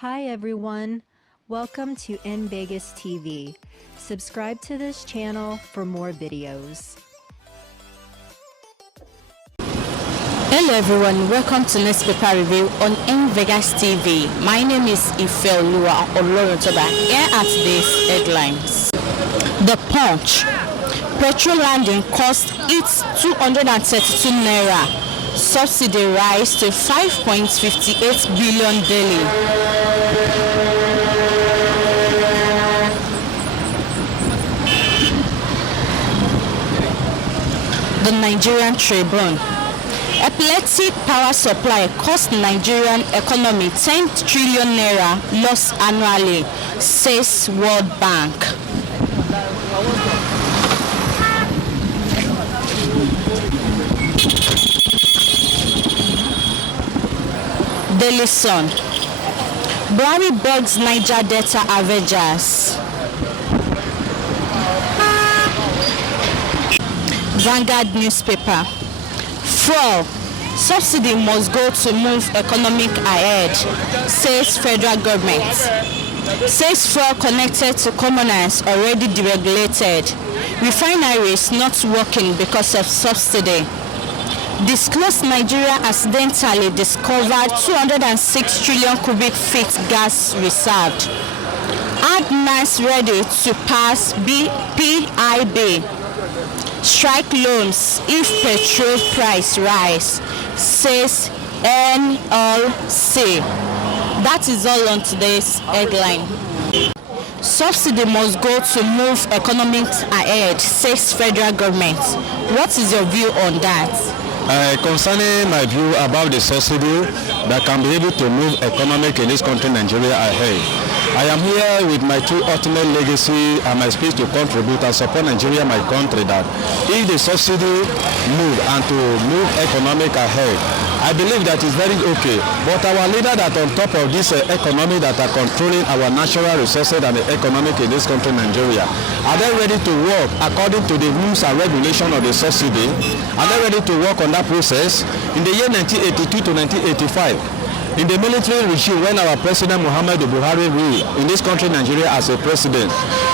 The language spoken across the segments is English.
Hi everyone, welcome to In Vegas TV. Subscribe to this channel for more videos. Hello everyone, welcome to newspaper review on In Vegas TV. My name is Ifelua Olorotoba. Here are today's headlines. The Punch. Petrol landing cost hits 232 naira. Subsidy rise to 5.58 billion daily. The Nigerian Tribune. Epileptic power supply cost Nigerian economy 10 trillion naira loss annually, says World Bank. Daily Sun. Buhari begs Niger Delta Avengers. Vanguard newspaper. Fuel. Subsidy must go to move economic ahead, says federal government. Says fuel connected to commoners already deregulated. Refineries not working because of subsidy. Disclosed Nigeria accidentally discovered 206 trillion cubic feet gas reserved. Add NICE ready to pass PIB. Strike loans if petrol price rise, says NLC. That is all on today's headline. Subsidy must go to move economics ahead, says federal government. What is your view on that? Concerning my view about the subsidy that can be able to move economic in this country, Nigeria, ahead, I am here with my two ultimate legacy and my speech to contribute and support Nigeria, my country, that if the subsidy move and to move economic ahead, I believe that is very okay. But our leader that on top of this economy that are controlling our natural resources and the economic in this country, Nigeria, are they ready to work according to the rules and regulation of the subsidy? Are they ready to work on that process? In the year 1982 to 1985, in the military regime, when our President Muhammadu Buhari ruled in this country, Nigeria, as a president,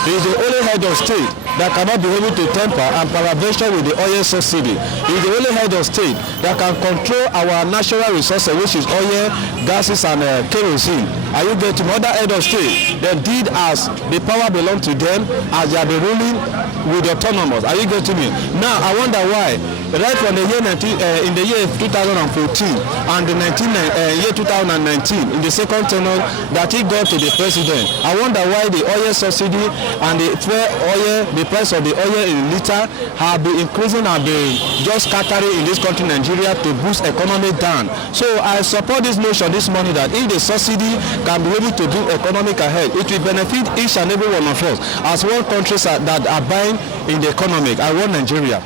he is the only head of state that cannot be able to temper and peradventure with the oil subsidy. He is the only head of state that can control our natural resources, which is oil, gases, and kerosene. Are you getting other head of state? They did as the power belonged to them, as they are ruling with autonomous. Are you getting me? Now, I wonder why. Right from the year in the year 2014 and the year 2019, in the second tenure that he got to the president, I wonder why the oil subsidy and the price of the oil in liter have been increasing and been just scattering in this country, Nigeria, to boost economy down. So I support this notion this morning that if the subsidy can be able to do economic ahead, it will benefit each and every one of us as one countries that are buying in the economic. I want Nigeria.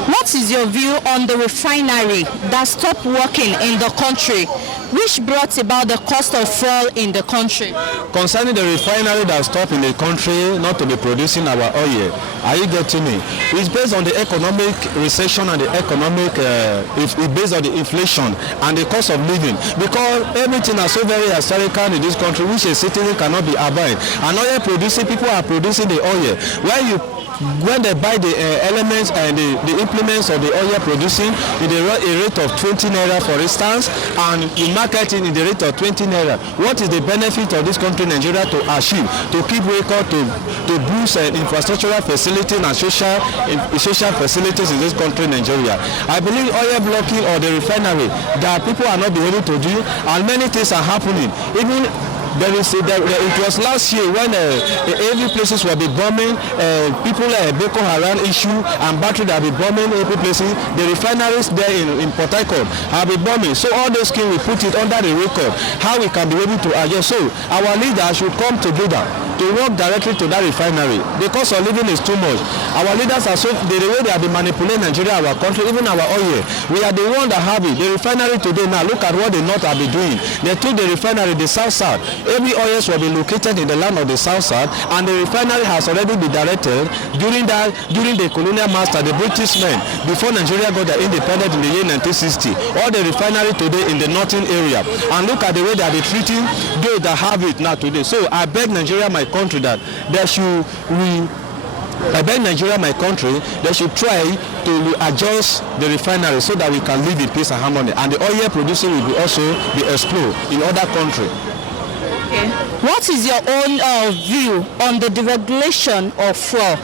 What is your view on the refinery that stopped working in the country, which brought about the cost of fuel in the country? Concerning the refinery that stopped in the country not to be producing our oil, are you getting me? It's based on the economic recession and the economic, it's based on the inflation and the cost of living. Because everything is so very historical in this country, which a citizen cannot be abide. And oil producing people are producing the oil. When they buy the elements and the implements of the oil producing in a rate of 20 naira, for instance, and you market it in the rate of 20 naira, what is the benefit of this country, Nigeria, to achieve, to keep record, to boost infrastructural facilities and social facilities in this country, Nigeria? I believe oil blocking or the refinery that people are not being able to do, and many things are happening. Even it was last year when every places will be bombing, people Boko Haram issue and battery that will be bombing every places. The refineries there in Port Harcourt have been bombing. So all those things we put it under the record, how we can be able to adjust. So our leaders should come together to work directly to that refinery. The cost of living is too much. Our leaders are so the way they have been manipulating Nigeria, our country, even our oil. We are the one that have it. The refinery today now, look at what the North have been doing. They took the refinery, the South. Every oil will be located in the land of the South, and the refinery has already been directed during the colonial master, the British men, before Nigeria got their independence in the year 1960. All the refinery today in the northern area, and look at the way they are treating those that have it now today. So I beg Nigeria, my country, that they should they should try to adjust the refinery so that we can live in peace and harmony, and the oil producing will also be explored in other countries. Okay. What is your own view on the deregulation of fuel?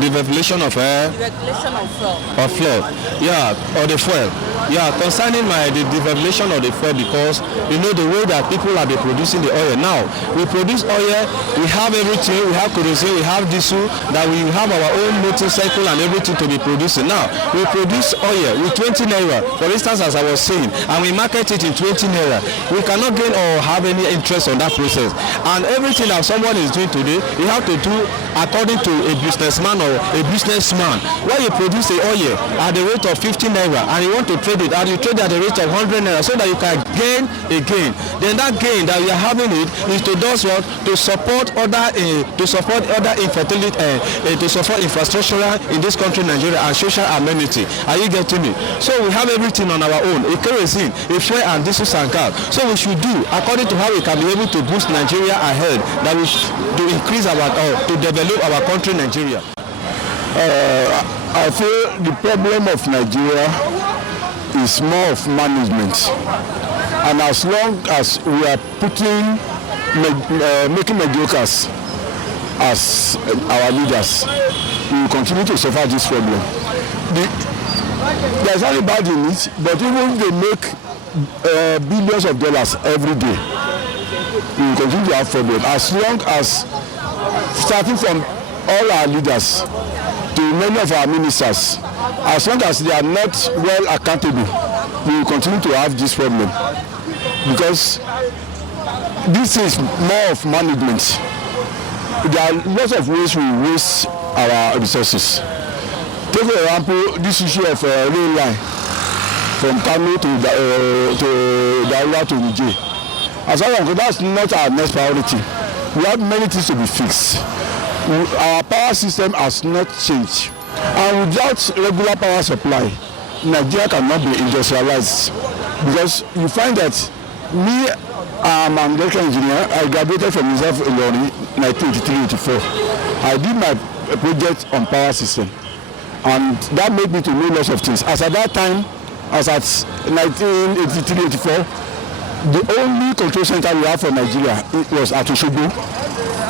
The revelation of Deregulation of fuel. Of fuel, yeah, or the fuel. Yeah, concerning the devaluation of the fuel, because you know the way that people have been producing the oil now. We produce oil, we have everything, we have kerosene, we have diesel, that we have our own motorcycle and everything to be producing. Now we produce oil with 20 naira, for instance, as I was saying, and we market it in 20 naira. We cannot gain or have any interest on that process. And everything that someone is doing today, you have to do according to a businessman or a businessman. When you produce the oil at the rate of 15 naira and you want to trade it, and you trade at the rate of 100 naira, so that you can gain a gain, then that gain that you are having it is to do what? To support other infertility, to support infrastructure in this country, Nigeria, and social amenity. Are you getting me? So we have everything on our own, a kerosene, a fuel and diesel and gas. So we should do according to how we can be able to boost Nigeria ahead, that we to increase our to develop our country, Nigeria. I feel the problem of Nigeria is more of management, and as long as we are making mediocres as our leaders, we will continue to suffer this problem. There's only bad in it, but even if they make billions of dollars every day, we will continue to have problem. As long as, starting from all our leaders to many of our ministers, as long as they are not well accountable, we will continue to have this problem, because this is more of management. There are lots of ways we waste our resources. Take for example this issue of rail line from Kano to Daura to Niger. As far as that's not our next priority. We have many things to be fixed. Our power system has not changed, and without regular power supply, Nigeria cannot be industrialized. Because you find that me, I'm an electrical engineer. I graduated from Reserve in 1983-84. I did my project on power system, and that made me to know lots of things. As at that time, as at 1983-84, the only control center we have for Nigeria was at Osogbo.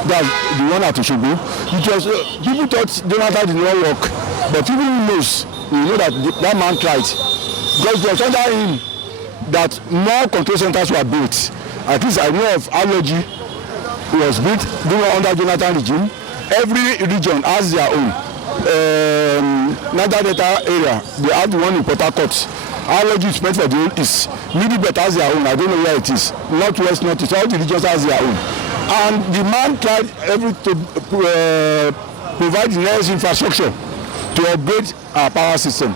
That's the one at Osogbo. It was people thought Jonathan did not work, but even who knows, you know that that man tried. Because it was under him that more control centers were built. At least I know of Allergy was built under Jonathan regime. Every region has their own. Niger Delta area, they have the one in Port Harcourt. Allergy is meant for the East. Middle Belt has their own. I don't know where it is. Northwest, Northeast, all the regions has their own. And the man tried to provide the necessary infrastructure to upgrade our power system.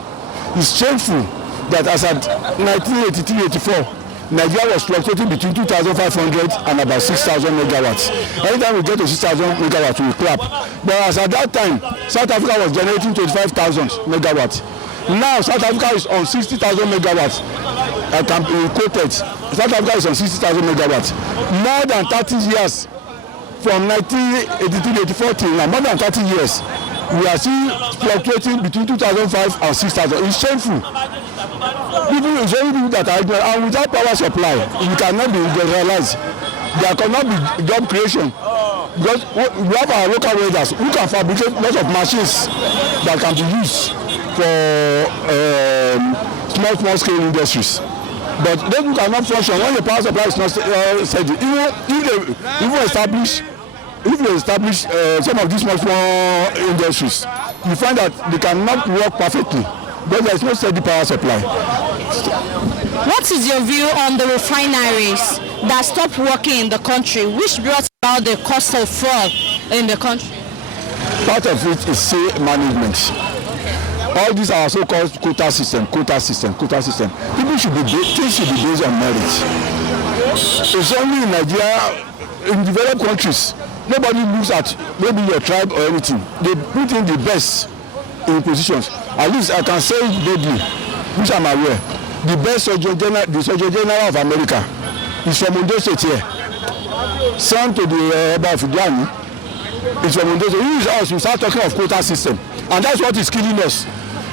It's shameful that as at 1983-84, Nigeria was fluctuating between 2,500 and about 6,000 megawatts. Anytime we get to 6,000 megawatts, we clap. But as at that time, South Africa was generating 25,000 megawatts. Now South Africa is on 60,000 megawatts. I can be quoted. South Africa is on 60,000 megawatts. More than 30 years from 1983-84 till now, more than 30 years, we are still fluctuating between 2,500 and 6,000. It's shameful. It's only people that are ignorant, and without power supply, we cannot be industrialized. There cannot be job creation. Because we have our local welders who can fabricate lots of machines that can be used for small scale industries. But those who cannot function when the power supply is not steady. Even if they establish some of these small industries, you find that they cannot work perfectly because there is no steady power supply. What is your view on the refineries that stopped working in the country, which brought about the cost of fuel in the country? Part of it is say management. All these are so-called quota system. Things should be based on merit. It's only in Nigeria in developed countries, nobody looks at maybe your tribe or anything. They put in the best in positions. At least I can say boldly, which I'm aware, the best Surgeon General of America is from Ondo State here. Son to the Oba of Idiani is from Ondo State. Use us, we start talking of quota system, and that's what is killing us.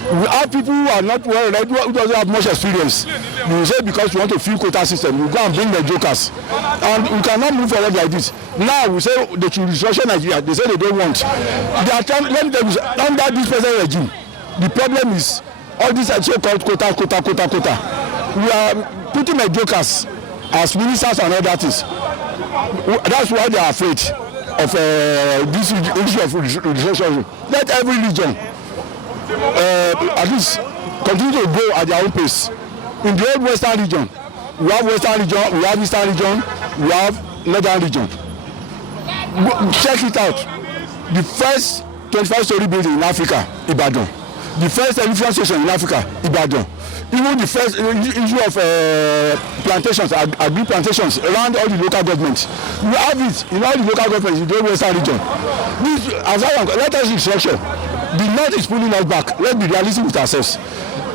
We have people who are not well read, who doesn't have much experience. We say because we want to fill quota system, we go and bring the jokers, and we cannot move forward like this. Now we say they should restructure Nigeria. They say they don't want. They are trying. Let me tell you, under this present regime, the problem is all this so-called quota. We are putting the jokers as ministers and other things. That's why they are afraid of this issue of restructuring. Let every region at least continue to go at their own pace. In the old western region, we have western region, we have eastern region, we have northern region. Check it out. The first 25-story building in Africa, Ibadan. The first television station in Africa, Ibadan. Even the first issue of plantations, agri plantations around all the local governments. We have it in all the local governments in the western region. This, as I am, let us restructure. The North is pulling us back. Let's be realistic with ourselves.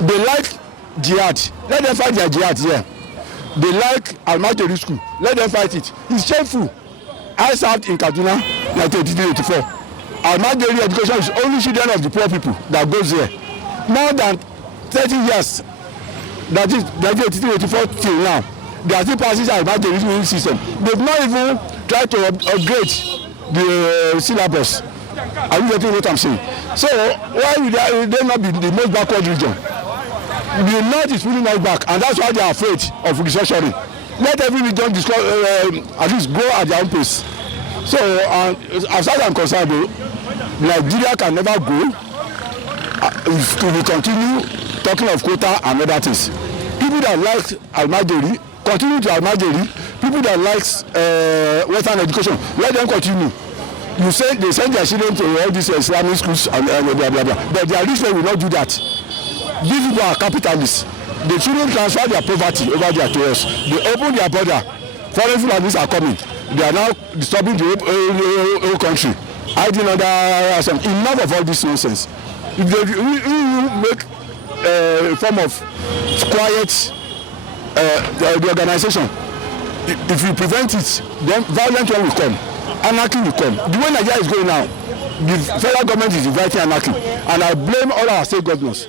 They like jihad. Let them fight their jihad here. They like Almajiri school. Let them fight it. It's shameful. I served in Kaduna 1984. Almajiri education is only children of the poor people that goes there. More than 30 years. That is 1984 till now. They are still passing Almajiri system. They've not even tried to upgrade the syllabus. Are you getting what I'm saying? So why would they not be the most backward region? The North is pulling us back, and that's why they are afraid of restructuring. Let every region at least go at their own pace. So as far as I'm concerned, though, Nigeria can never go if we continue talking of quota and other things. People that like Almajiri continue to Almajiri. People that like Western education, let them continue. You say they send their children to all these Islamic schools and blah blah blah, but their rich men will not do that. These people are capitalists. The children transfer their poverty over there to us. They open their border. Foreign Fulanis are coming. They are now disturbing the whole country. Hiding under enough of all this nonsense. If they make a form of quiet the organization, if we prevent it, then violent one will come. Anarchy will come. The way Nigeria is going now, the federal government is inviting anarchy, and I blame all our state governors.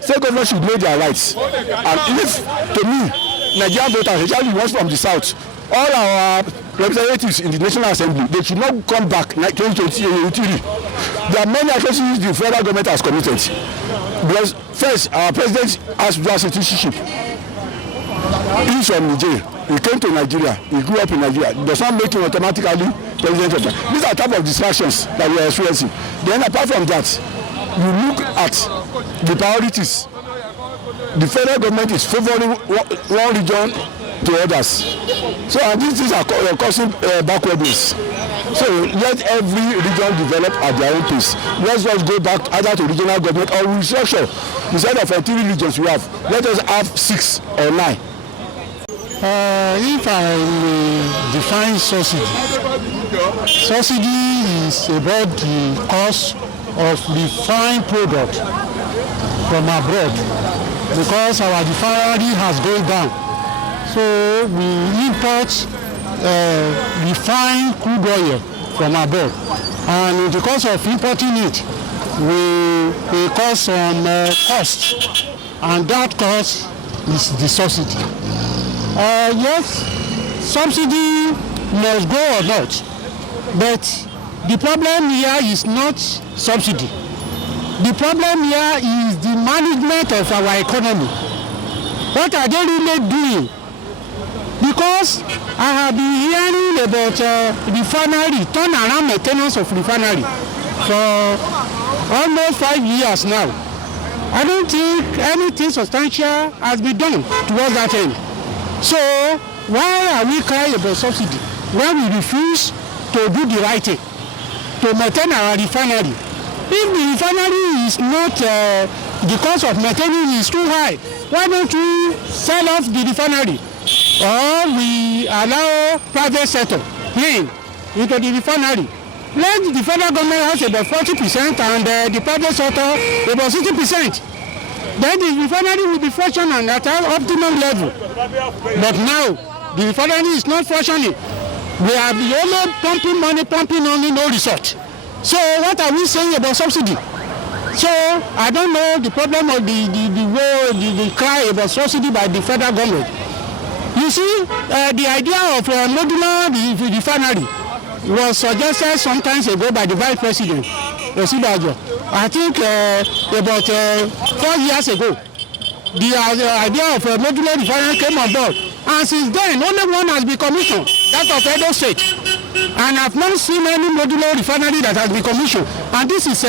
State governors should know their rights. And if, to me, Nigerian voters, especially the ones from the south, all our representatives in the National Assembly, they should not come back 2023. There are many atrocities the federal government has committed. Because first, our president has dual citizenship. He's from Niger. He came to Nigeria. He grew up in Nigeria. It does not make him automatically president of that. These are type of distractions that we are experiencing. Then apart from that, you look at the priorities. The federal government is favoring one region to others. So and these things are causing backwardness. So let every region develop at their own pace. Let's just go back either to regional government or restructure. Instead of 3 regions we have, let us have 6 or 9. If I define subsidy is about the cost of refined product from abroad, because our refinery has gone down. So we import refined crude oil from abroad, and because of importing it, we incur some cost, and that cost is the subsidy. Yes, subsidy must go or not, but the problem here is not subsidy. The problem here is the management of our economy. What are they really doing? Because I have been hearing about refinery, turnaround maintenance of refinery for almost 5 years now. I don't think anything substantial has been done towards that end. So why are we crying about subsidy when we refuse to do the right thing, to maintain our refinery? If the refinery is not, the cost of maintaining is too high, why don't we sell off the refinery? Or we allow private sector in into the refinery. Let the federal government has about 40% and the private sector about 60%. Then the refinery will be functioning at an optimum level. But now, the refinery is not functioning. We are only pumping money, no result. So what are we saying about subsidy? So I don't know the problem of the cry about subsidy by the federal government. You see, the idea of modular refinery was suggested some times ago by the Vice President, Osibajo. I think about 4 years ago, the idea of modular refinery came on board. And since then, only one has been commissioned, that of Edo State. And I've not seen any modular refinery that has been commissioned. And this is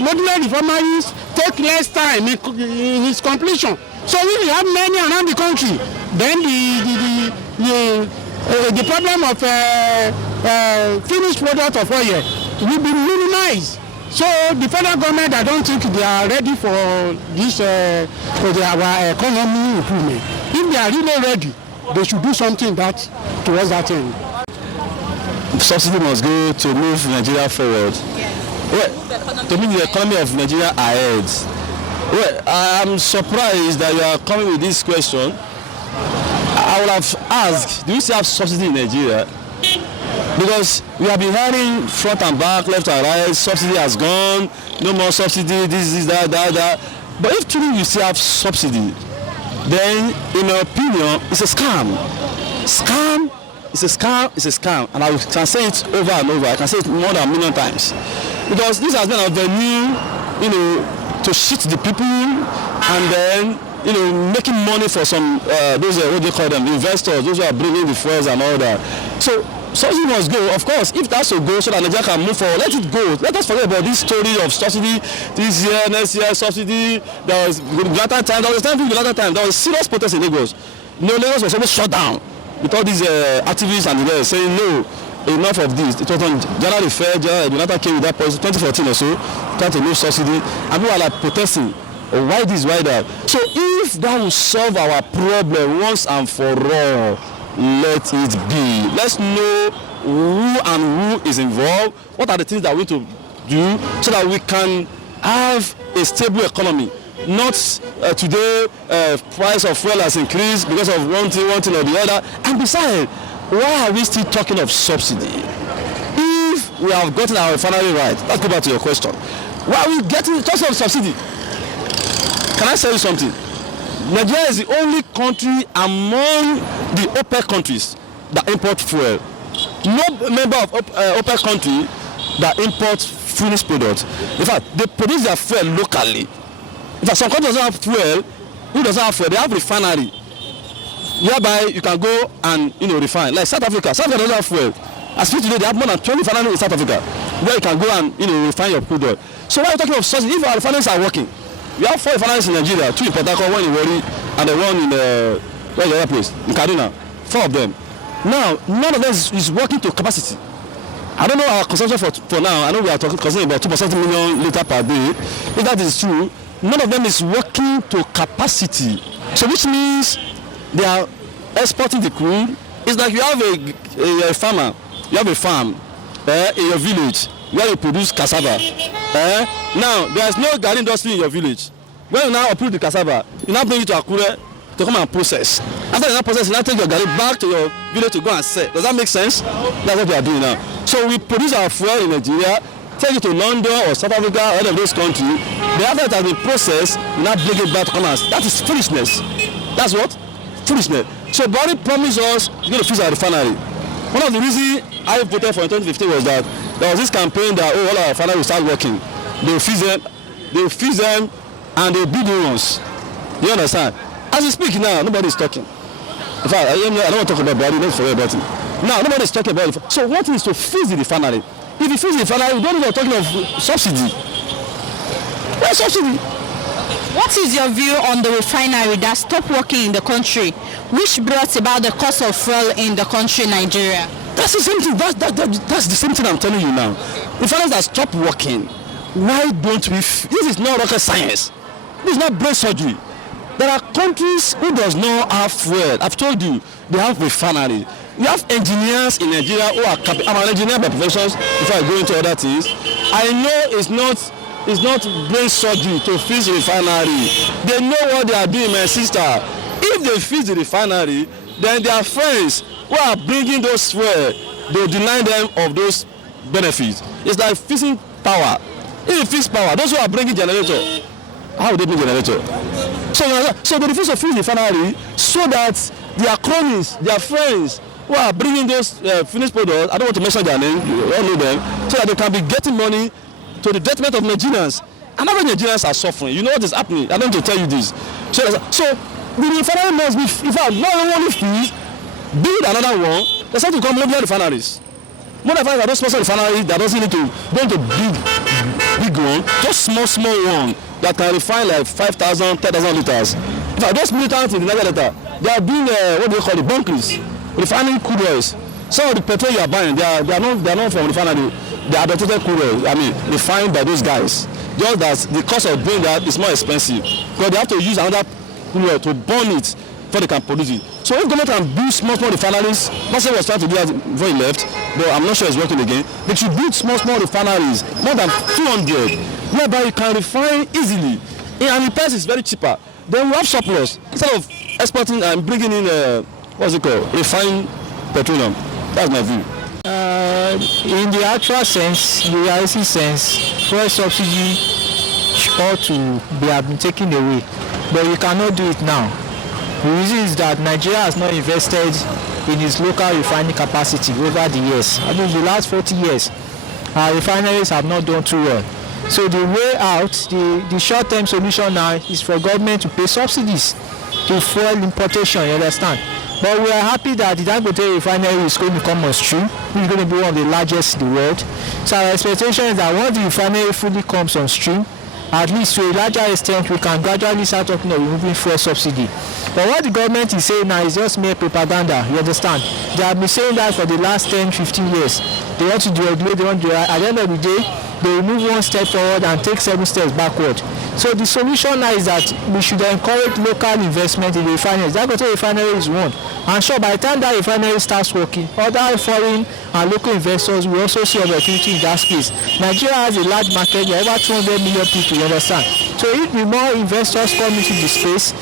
modular refineries take less time in its completion. So if we have many around the country, then the problem of finished product of oil will be minimized. So the federal government, I don't think they are ready for this for our economy improvement. If they are really ready, they should do something towards that end. Subsidy must go to move Nigeria forward. Well, to move the economy of Nigeria ahead. Well, I'm surprised that you are coming with this question. I would have asked, do you still have subsidy in Nigeria? Because we have been hearing front and back, left and right, subsidy has gone, no more subsidy, this, that. But if truly you still have subsidy, then in my opinion, it's a scam. It's a scam, and I can say it over and over. I can say it more than a million times. Because this has been a venue, to cheat the people, and then, making money for some, those, what do you call them, investors, those who are bringing the fuels and all that. So, subsidy must go. Of course, if that's to go so that Nigeria can move forward, let it go. Let us forget about this story of subsidy this year, next year, subsidy. There was Gulata time, there was serious protest in Lagos. Lagos was almost shut down with all these activists and the rest saying no, enough of this. It was on January 3rd, Gulata came with that policy, 2014 or so, trying to move subsidy, and people are like protesting. Why this, why that? So if that will solve our problem once and for all, let it be. Let's know who and who is involved. What are the things that we need to do so that we can have a stable economy? Not today price of fuel has increased because of one thing or the other. And besides, why are we still talking of subsidy? If we have gotten our refinery right, let's go back to your question. Why are we getting talking of subsidy? Can I tell you something? Nigeria is the only country among the OPEC countries that import fuel. No member of OPEC country that imports finished products. In fact, they produce their fuel locally. In fact, some countries don't have fuel. Who doesn't have fuel? They have refinery, whereby you can go and refine. Like South Africa. South Africa doesn't have fuel. As of today, they have more than 20 refineries in South Africa, where you can go and refine your crude oil. So why are you talking of subsidy? If our refineries are working, we have 4 refineries in Nigeria, 2 in Port Harcourt, 1 in Warri, and the 1 in where's the other place? In Kaduna. 4 of them. Now, none of them is working to capacity. I don't know our consumption for now. I know we are consuming about 2.7 million liters per day. If that is true, none of them is working to capacity. So which means they are exporting the crude. It's like you have a farmer, you have a farm in your village where you produce cassava. Now, there is no garri industry in your village. When you now uproot the cassava, you now bring it to Akure to come and process. After you now process, you now take your garri back to your village to go and sell. Does that make sense? That's what we are doing now. So we produce our fuel in Nigeria, take it to London or South Africa or any of those countries. Then after it has been processed, you now bring it back to come and sell. That is foolishness. That's what? Foolishness. So Buhari promised us he's going to fix our refinery. One of the reasons I voted for in 2015 was that there was this campaign that all our refineries will start working. They will fix them, and they will build new ones. You understand? As we speak now, nobody is talking. In fact, I don't want to talk about Buhari, let's forget about it. Now, nobody is talking about it. So one thing is to fix the refinery. If you fix the refinery, we don't even talking of subsidy. What subsidy? What is your view on the refinery that stopped working in the country, which brought about the cost of fuel in the country, Nigeria? That's the same thing. That's the same thing I'm telling you now. Refineries that stopped working, why don't we? This is not rocket science. This is not brain surgery. There are countries who does not have fuel. I've told you, they have refinery. We have engineers in Nigeria who are I'm an engineer by profession before I go into other things. I know it's not brain surgery to fix the refinery. They know what they are doing, my sister. If they fix the refinery, then their friends who are bringing those fuel, they deny them of those benefits. It's like fixing power. If you fix power, those who are bringing generator, how would they bring generator? So they refuse to fix the refinery so that their cronies, their friends who are bringing those finished products, I don't want to mention their name, you all know them, so that they can be getting money to the detriment of Nigerians. And other Nigerians are suffering. You know what is happening. I don't want to tell you this. So the refinery must be, in fact, not only fixed, build another one. There's something called modern refineries. Modern refineries are those small refineries that doesn't need to go to big one, just small one that can refine like 5,000, 10,000 liters. In fact, those militants in the Niger Delta, they are doing what do they call it, bunkers, refining crude oils. Some of the petrol you are buying, they are not from refinery. They are adulterated crude oil. I mean, refined by those guys. Just that the cost of doing that is more expensive because they have to use another crude oil to burn it before they can produce it. So if government can build small refineries, Marcel was trying to do that before he left, but I'm not sure it's working again. They should build small refineries, more than 200, whereby you can refine easily, and the price is very cheaper. Then we have surplus instead of exporting and bringing in refined petroleum. That's my view. In the actual sense, the reality sense, fuel subsidy ought to have been taken away, but you cannot do it now. The reason is that Nigeria has not invested in its local refining capacity over the years. I think the last 40 years, our refineries have not done too well. So the way out, the short-term solution now is for government to pay subsidies to fuel importation, you understand? But we are happy that the Dangote refinery is going to come on stream. It's going to be one of the largest in the world. So our expectation is that once the refinery fully comes on stream, at least to a larger extent, we can gradually start talking of removing fuel subsidy. But what the government is saying now is just mere propaganda, you understand? They have been saying that for the last 10-15 years. They want to deregulate, they want to, at the end of the day, they remove one step forward and take 7 steps backward. So the solution now is that we should encourage local investment in the refineries. Dangote refinery is one. And sure, by the time that refinery starts working, other foreign and local investors will also see opportunity in that space. Nigeria has a large market, there are over 200 million people, you understand? So if the more investors come into the space,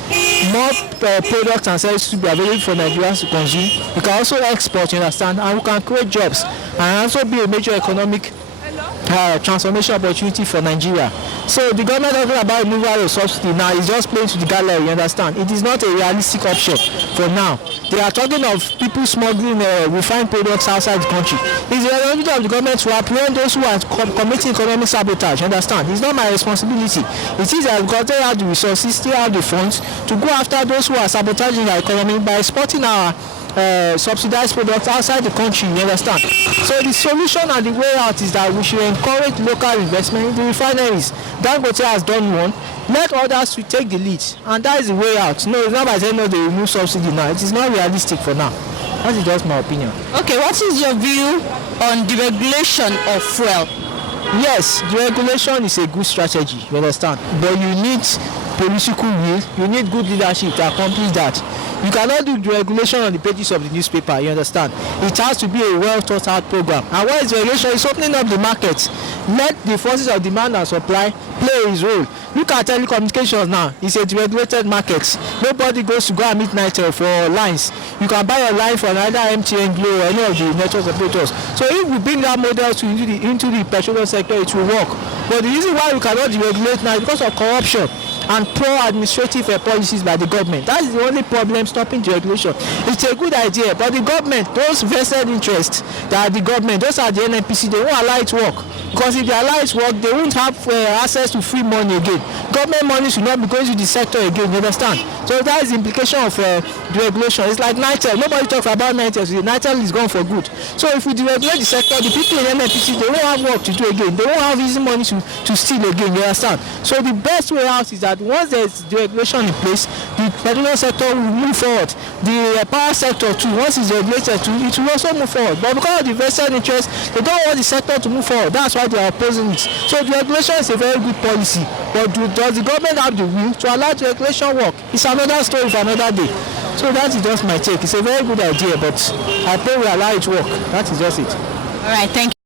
more products and services will be available for Nigerians to consume. We can also export, you understand, and we can create jobs and also be a major economic transformation opportunity for Nigeria. So the government talking about removal of subsidy now is just playing to the gallery, you understand? It is not a realistic option for now. They are talking of people smuggling refined products outside the country. It's the responsibility of the government to apprehend those who are committing economic sabotage, you understand? It's not my responsibility. It is that because they have the resources, they have the funds to go after those who are sabotaging our economy by exporting our subsidized products outside the country, you understand? So the solution and the way out is that we should encourage local investment in the refineries. Dangote has done one. Let others to take the lead, and that is the way out. No, it's not by saying no, they remove subsidy now. It is not realistic for now. That is just my opinion. Okay, what is your view on the regulation of fuel? Yes, the regulation is a good strategy, you understand? But you need political will, you need good leadership to accomplish that. You cannot do the regulation on the pages of the newspaper, you understand? It has to be a well thought out program. And what is regulation? It's opening up the market. Let the forces of demand and supply play its role. Look at telecommunications now. It's a deregulated market. Nobody goes to go and meet Nitel for lines. You can buy a line from either MTN, Glo, or any of the network operators. So if we bring that model into the petroleum sector, it will work. But the reason why we cannot deregulate now is because of corruption and poor administrative policies by the government. That is the only problem stopping deregulation. It's a good idea, but the government, those vested interests that are the government, those are the NNPC, they won't allow it to work. Because if they allow it to work, they won't have access to free money again. Government money should not be going to the sector again, you understand? So that is the implication of deregulation. It's like Nitel. Nobody talks about Nitel. So Nitel is gone for good. So if we deregulate the sector, the people in NNPC, they won't have work to do again. They won't have easy money to steal again, you understand? So the best way out is that once there is deregulation in place, the petroleum sector will move forward. The power sector too, once it's regulated too, it will also move forward. But because of the vested interest, they don't want the sector to move forward. That's why they are opposing it. So the regulation is a very good policy. But does the government have the will to allow the regulation work? It's another story for another day. So that is just my take. It's a very good idea, but I pray we allow it to work. That is just it. All right, thank you.